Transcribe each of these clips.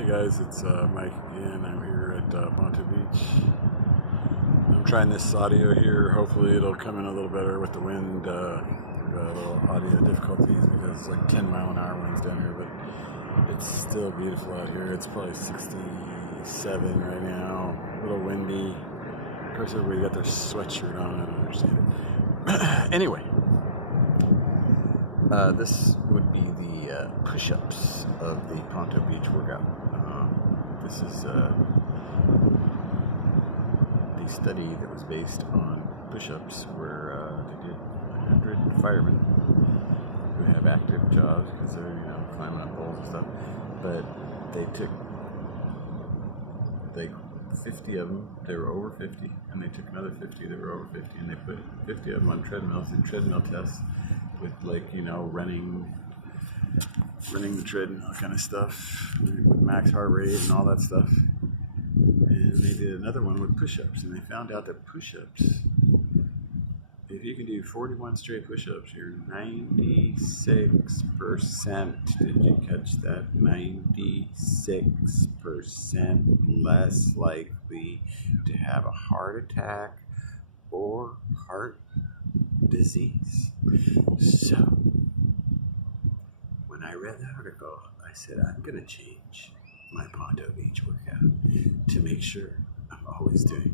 Hey guys, it's Mike again. I'm here at Ponto Beach. I'm trying this audio here. Hopefully it'll come in a little better with the wind. Got a little audio difficulties because it's like 10-mile-an-hour winds down here, but it's still beautiful out here. It's probably 67 right now. A little windy. Of course, everybody got their sweatshirt on. I don't understand it. Anyway, this would be the push-ups of the Ponto Beach workout. This is the study that was based on push-ups where they did 100 firemen who have active jobs because they're, climbing up poles and stuff. But they took 50 of them, they were over 50, and they took another 50 that were over 50, and they put 50 of them on treadmills and treadmill tests with running the treadmill kind of stuff with max heart rate and all that stuff. And they did another one with push-ups, and they found out that push-ups, if you can do 41 straight push-ups, you're 96%, did you catch that? 96% less likely to have a heart attack or heart disease. So, when I read that article, I said, I'm going to change my Ponto Beach workout to make sure I'm always doing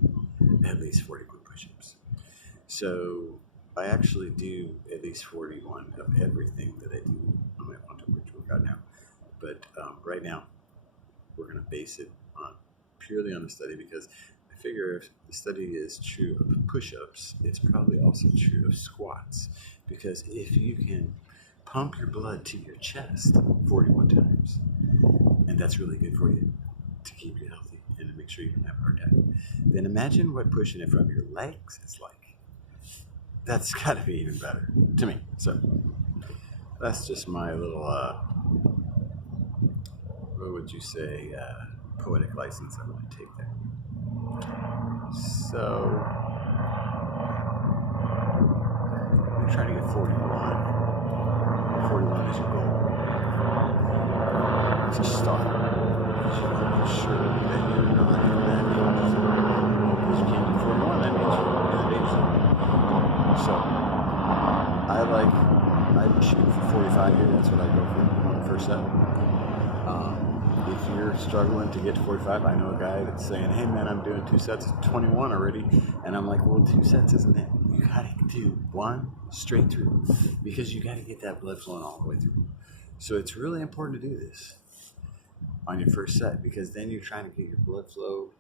at least 41 push-ups. So I actually do at least 41 of everything that I do on my Ponto Beach workout now. But right now, we're going to base it purely on the study, because I figure if the study is true of push-ups, it's probably also true of squats. Because if you can pump your blood to your chest 41 times, and that's really good for you to keep you healthy and to make sure you don't have a heart attack, then imagine what pushing it from your legs is like. That's got to be even better to me. So that's just my little, what would you say, poetic license I want to take there. So I'm trying to get 41. 41 is your goal. It's a start. You should make sure that you're not in that age. Because you can't do 41, that means you're in that age. So, I shoot for 45 here. That's what I go for on the first set. If you're struggling to get to 45, I know a guy that's saying, hey man, I'm doing 2 sets of 21 already. And I'm like, well, 2 sets isn't it? You gotta do 1 straight through, because you gotta get that blood flowing all the way through. So it's really important to do this on your first set, because then you're trying to get your blood flow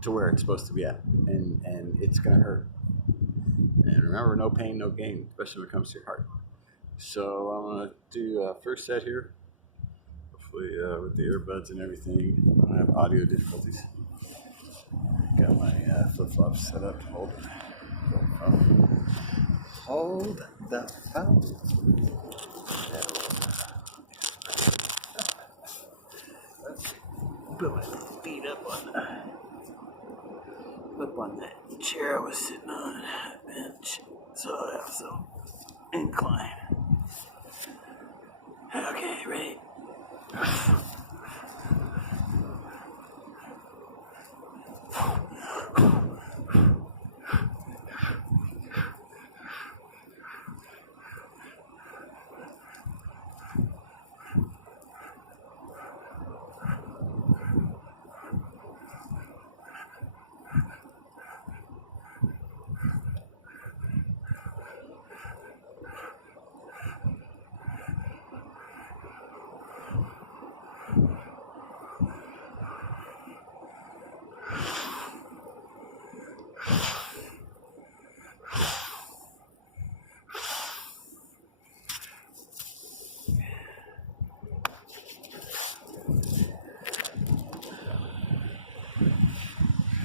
to where it's supposed to be at, and it's gonna hurt. And remember, no pain, no gain, especially when it comes to your heart. So I'm gonna do first set here. Hopefully with the earbuds and everything, I have audio difficulties. Got my flip-flops set up to hold it. Hold the phone. Let's put my feet up on that chair I was sitting on, bench, so I have some incline. Okay, ready?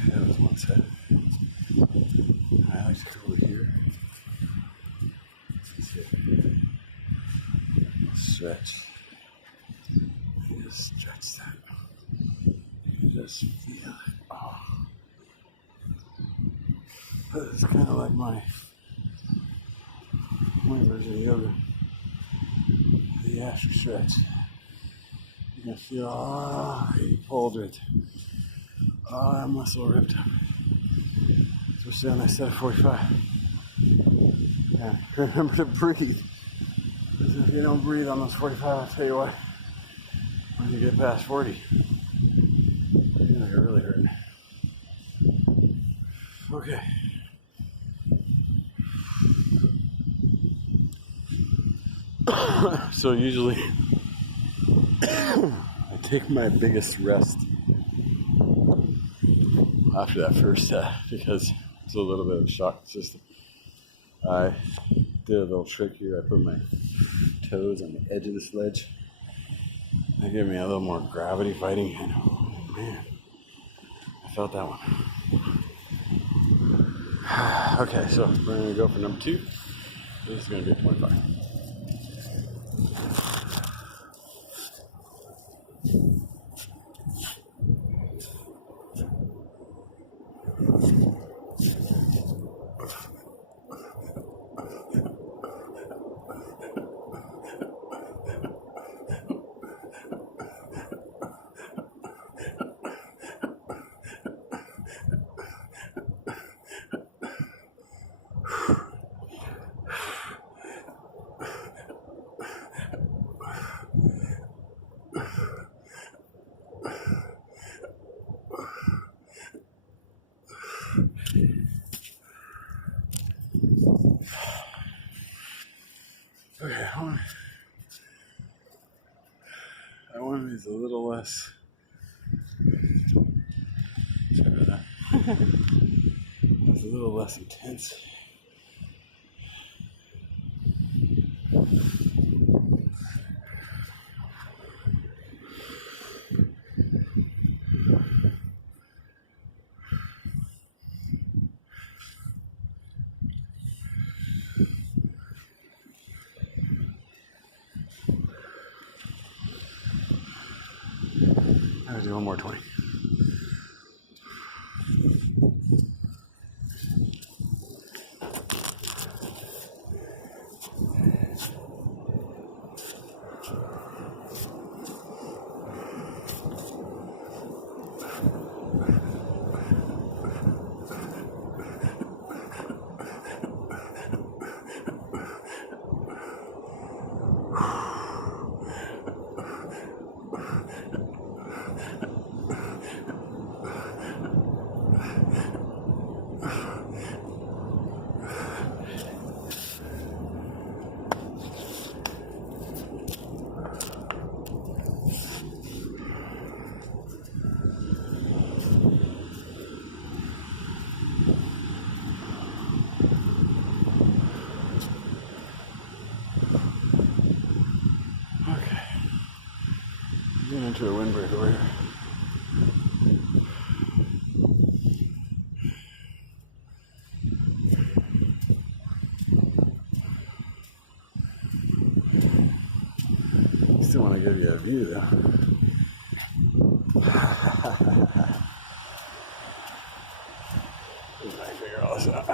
That was one set. I like to go over here. Let's see. Stretch. You just stretch that. You just feel it. Oh. But it's kind of like my version of yoga. The astro stretch. You Yes, yeah, he pulled it. That muscle ripped up. Especially on that set of 45. Yeah, remember to breathe. Because if you don't breathe on those 45, I'll tell you what, when you get past 40, you're gonna get really hurt. Okay. So usually I take my biggest rest after that first set because it's a little bit of a shock system. I did a little trick here. I put my toes on the edge of the sledge. That gave me a little more gravity fighting, and oh man, I felt that one. Okay, so we're gonna go for number 2. This is gonna be a 25. Okay, that one is a little less. Sorry about that. It's a little less intense. I'll do one more 20. Get into a windbreak over here. Still want to give you a view though. I figure all this out.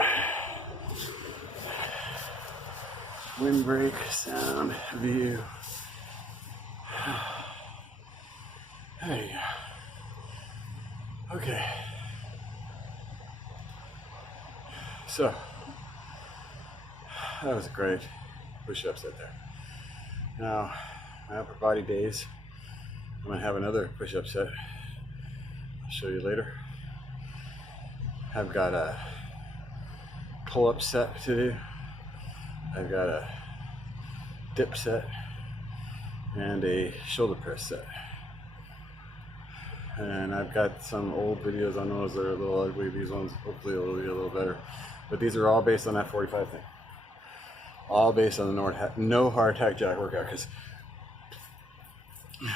Windbreak, sound, view. There you go. Okay. So, that was a great push-up set there. Now, my upper body days, I'm going to have another push-up set. I'll show you later. I've got a pull-up set to do. I've got a dip set and a shoulder press set. And I've got some old videos on those that are a little ugly. These ones hopefully will be a little better. But these are all based on that 45 thing. All based on the no heart attack jack workout. Because I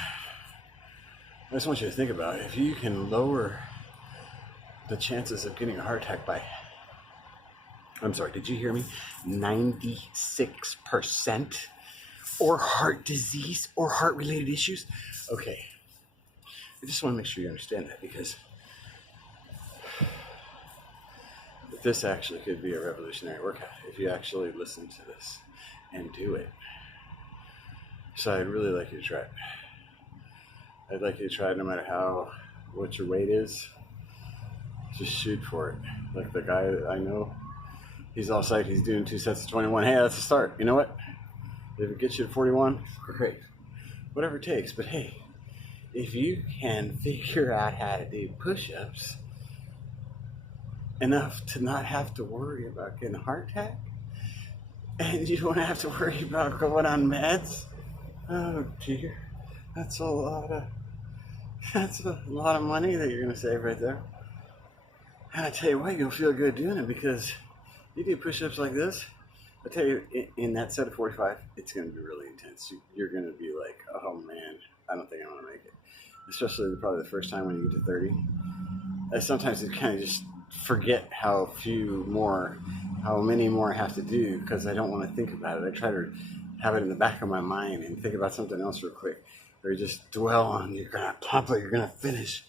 just want you to think about it. If you can lower the chances of getting a heart attack by, I'm sorry, did you hear me? 96%, or heart disease or heart related issues? Okay. I just want to make sure you understand that, because this actually could be a revolutionary workout if you actually listen to this and do it. So I'd really like you to try it. I'd like you to try, no matter what your weight is, just shoot for it. Like the guy I know, he's all psyched, he's doing 2 sets of 21. Hey, that's a start. You know what? If it gets you to 41, great. Whatever it takes. But hey, if you can figure out how to do push-ups enough to not have to worry about getting a heart attack, and you don't have to worry about going on meds, oh dear, that's a lot of money that you're going to save right there. And I tell you what, you'll feel good doing it, because you do push-ups like this. I tell you, in that set of 45, it's going to be really intense. You're going to be like, oh man, I don't think I'm going to make it. Especially probably the first time when you get to 30. Sometimes you kind of just forget how many more I have to do, because I don't want to think about it. I try to have it in the back of my mind and think about something else real quick. Or just dwell on, you're going to pump it, you're going to finish.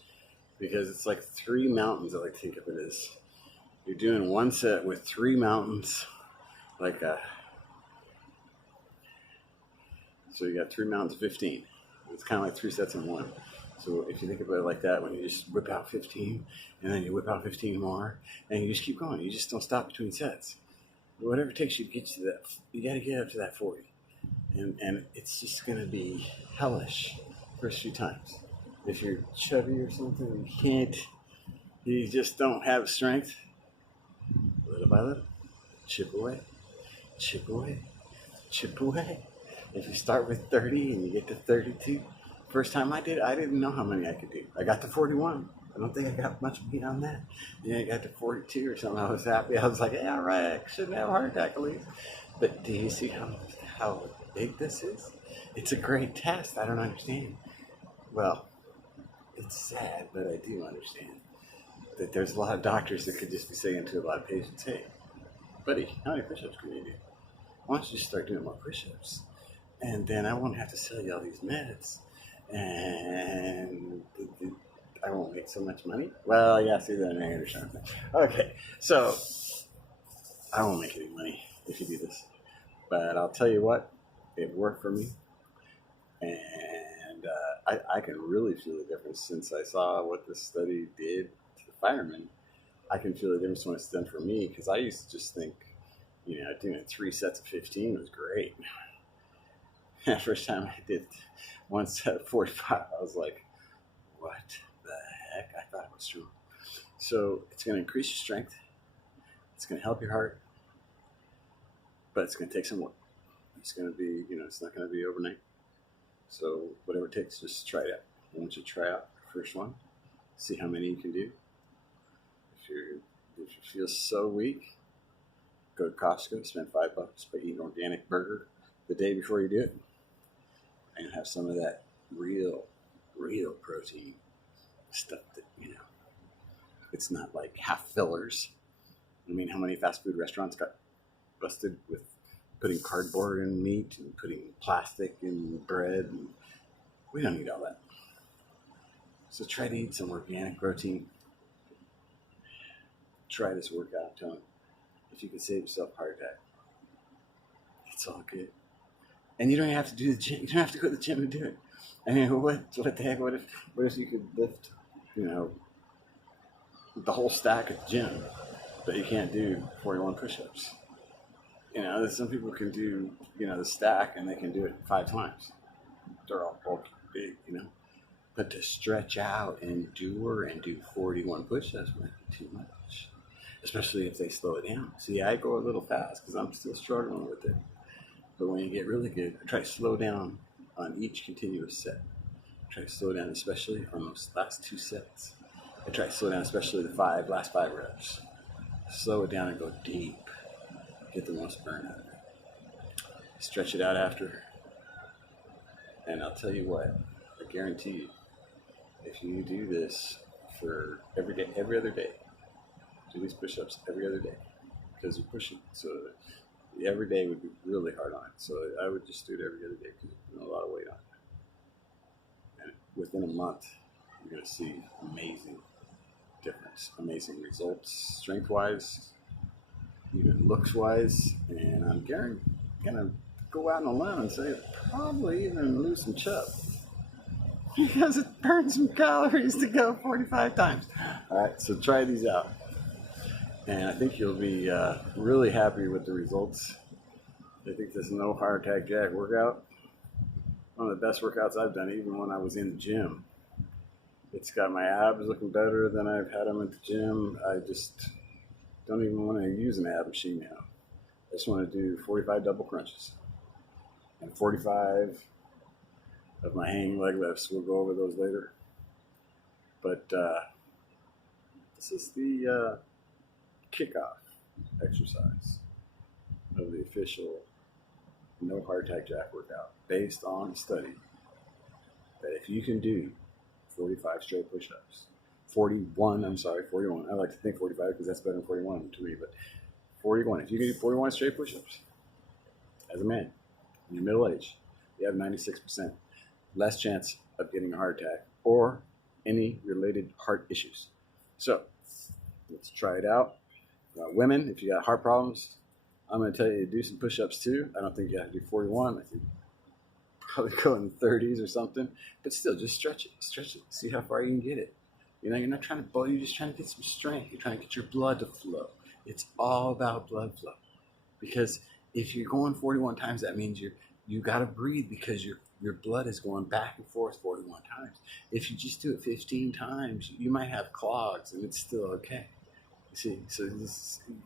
Because it's like 3 mountains, I like to think of it as. You're doing one set with 3 mountains. So you got 3 mountains, 15. It's kind of like 3 sets in one. So if you think about it like that, when you just whip out 15, and then you whip out 15 more, and you just keep going. You just don't stop between sets. Whatever it takes you to get to that, you got to get up to that 40. And it's just going to be hellish first few times. If you're chubby or something, you just don't have strength. Little by little, chip away, chip away, chip away. If you start with 30 and you get to 32, first time I didn't know how many I could do. I got to 41. I don't think I got much meat on that. And I got to 42 or something. I was happy. I was like, yeah, all right, I shouldn't have a heart attack at least. But do you see how big this is? It's a great test. I don't understand. Well, it's sad, but I do understand that there's a lot of doctors that could just be saying to a lot of patients, hey, buddy, how many push-ups can you do? Why don't you just start doing more push-ups? And then I won't have to sell you all these meds. And I won't make so much money. Well, yeah, see that, I understand. Okay, so I won't make any money if you do this. But I'll tell you what, it worked for me. And I can really feel the difference since I saw what this study did to the firemen. I can feel the difference when it's done for me, because I used to just think, doing 3 sets of 15 was great. The first time I did 1 set of 45, I was like, what the heck? I thought it was true. So it's going to increase your strength. It's going to help your heart. But it's going to take some work. It's going to be, it's not going to be overnight. So whatever it takes, just try it out. I want you to try out the first one. See how many you can do. If you feel so weak, go to Costco, spend $5, but eat an organic burger the day before you do it. And have some of that real protein stuff that, it's not like half fillers. I mean, how many fast food restaurants got busted with putting cardboard in meat and putting plastic in bread? And we don't need all that. So try to eat some organic protein. Try this workout, tell me. If you can save yourself a heart attack, it's all good. And you don't have to do the gym. You don't have to go to the gym and do it. I mean, what the heck? What if you could lift, the whole stack at the gym, but you can't do 41 push-ups? Some people can do, the stack, and they can do it 5 times. They're all bulky, big, But to stretch out, endure, and do 41 push-ups might be too much, especially if they slow it down. See, I go a little fast because I'm still struggling with it. But when you get really good, I try to slow down on each continuous set. I try to slow down, especially on those last 2 sets. I try to slow down, especially the last 5 reps. Slow it down and go deep. Get the most burn out of it. Stretch it out after. And I'll tell you what, I guarantee you, if you do this for every day, every other day, do these push-ups every other day, because you're pushing. So every day would be really hard on it. So I would just do it every other day, because you're putting a lot of weight on it. And within a month, you're going to see amazing difference, amazing results, strength-wise, even looks-wise. And I'm going to go out on a limb and say probably even lose some chub. because it burns some calories to go 45 times. All right, so try these out. And I think you'll be really happy with the results. I think this no heart attack jack workout, one of the best workouts I've done, even when I was in the gym. It's got my abs looking better than I've had them at the gym. I just don't even want to use an ab machine now. I just want to do 45 double crunches and 45 of my hanging leg lifts. We'll go over those later. But this is the kickoff exercise of the official no heart attack jack workout, based on a study that if you can do 45 straight push-ups, 41, I like to think 45 because that's better than 41 to me, but 41, if you can do 41 straight push-ups as a man in your middle age, you have 96% less chance of getting a heart attack or any related heart issues. So let's try it out. Women, if you got heart problems, I'm going to tell you to do some push-ups too. I don't think you have to do 41. I think probably go in the 30s or something. But still, just stretch it. See how far you can get it. You know, you're not trying to bulk. You're just trying to get some strength. You're trying to get your blood to flow. It's all about blood flow. Because if you're going 41 times, that means you got to breathe because your blood is going back and forth 41 times. If you just do it 15 times, you might have clogs and it's still okay. See, so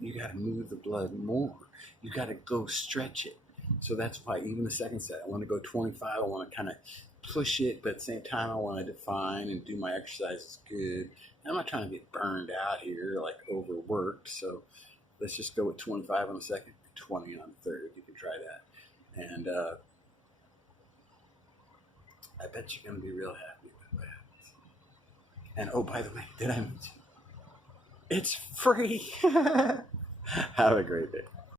you got to move the blood more. You got to go stretch it. So that's why even the second set, I want to go 25. I want to kind of push it, but at the same time, I want to define and do my exercises good. I'm not trying to get burned out here, like overworked. So let's just go with 25 on the second, 20 on the third. You can try that. And I bet you're going to be real happy with what happens. And oh, by the way, did I mention? It's free. Have a great day.